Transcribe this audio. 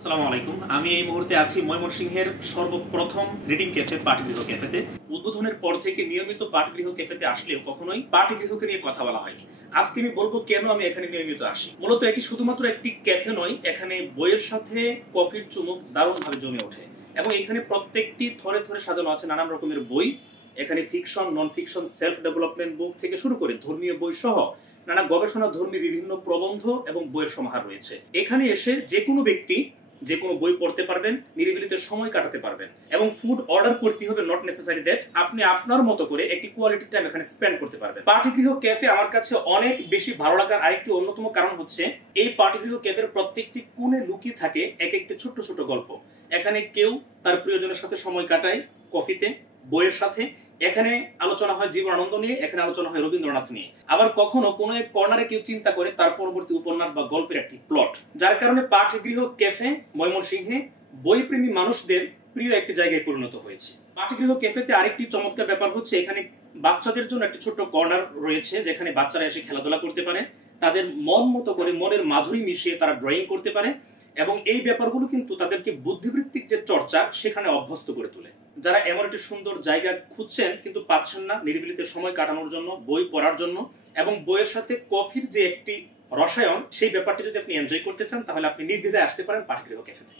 আসসালামু আলাইকুম। আমি এই মুহূর্তে আছি ময়মনসিংহের সর্বপ্রথম রিডিং ক্যাফে পাটিগৃহ ক্যাফেতে। উদ্বোধনের পর থেকে নিয়মিত পাটিগৃহ ক্যাফেতে আসলেও কখনোই পাটিগৃহকে নিয়ে কথা বলা হয়নি। আজকে আমি বলবো কেন আমি এখানে নিয়মিত আসি। মূলত এটি শুধুমাত্র একটি ক্যাফে নয়, এখানে বইয়ের সাথে কফির চুমুক দারুণভাবে জমে ওঠে এবং এখানে প্রত্যেকটি থরে থরে সাজানো আছে নানান রকমের বই। এখানে fiction, non fiction, self development book থেকে শুরু করে ধর্মীয় বই সহ নানা গবেষণা ধর্মী বিভিন্ন প্রবন্ধ এবং বইয়ের সমাহার রয়েছে। এখানে এসে যে কোনো ব্যক্তি যে কোনো বই পড়তে পারবেন, নিরিবিলিতে সময় কাটাতে পারবেন এবং ফুড অর্ডার করতে হবে, নট নেসেসারি দ্যাট আপনি আপনার মতো করে একটি কোয়ালিটি টাইম এখানে স্পেন্ড করতে পারবেন। পাটিগৃহ ক্যাফে আমার কাছে অনেক বেশি ভালো লাগার আরেকটি অন্যতম কারণ হচ্ছে এই পাটিগৃহ ক্যাফের প্রত্যেকটি কোণে লুকিয়ে থাকে এক একটি ছোট্ট ছোট গল্প। এখানে কেউ তার প্রিয়জনের সাথে সময় কাটায় কফিতে, বইয়ের সাথে। এখানে আলোচনা হয় জীবন আনন্দ নিয়ে, এখানে আলোচনা হয় রবীন্দ্রনাথ নিয়ে। আবার কখনো কোনো এক কর্নারে কেউ চিন্তা করে তার পরবর্তী উপন্যাস বা গল্পের একটি প্লট। যার কারণে পাটিগৃহ ক্যাফে ময়মনসিংহে বইপ্রেমী মানুষদের প্রিয় একটি জায়গায় পরিণত হয়েছে। পাটিগৃহ ক্যাফেতে আরেকটি চমৎকার ব্যাপার হচ্ছে এখানে বাচ্চাদের জন্য একটি ছোট্ট কর্নার রয়েছে, যেখানে বাচ্চারা এসে খেলাধুলা করতে পারে, তাদের মন মতো করে মনের মাধুরী মিশিয়ে তারা ড্রয়িং করতে পারে এবং এই ব্যাপারগুলো কিন্তু তাদেরকে বুদ্ধিবৃত্তিক যে চর্চা সেখানে অভ্যস্ত করে তোলে। যারা এমন একটি সুন্দর জায়গা খুঁজছেন কিন্তু পাচ্ছেন না নিরিবিলিতে সময় কাটানোর জন্য, বই পড়ার জন্য এবং বইয়ের সাথে কফির যে একটি রসায়ন, সেই ব্যাপারটি যদি আপনি এনজয় করতে চান তাহলে আপনি নির্দ্বিধায় আসতে পারেন পাটিগৃহ ক্যাফেতে।